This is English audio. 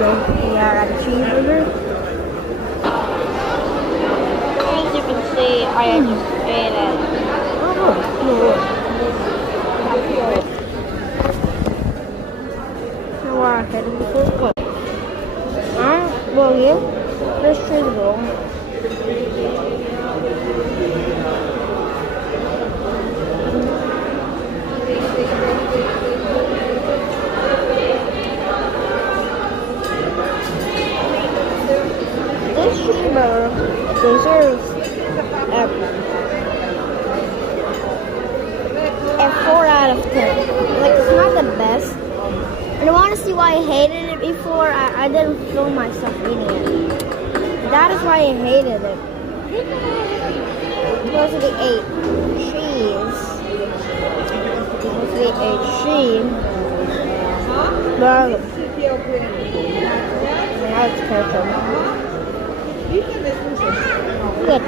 Yeah, I got a cheeseburger. As you can see, I just ate it. Oh, no. Now we're heading to food court. Well, yeah, let's try the roll. This cheeseburger deserves a 4 out of 10. Like, it's not the best. And I want to see why I hated it before. I didn't film myself eating it. That is why I hated it. Because of the 8 cheese. Because of the 8 cheese. But now it's ketchup. Good.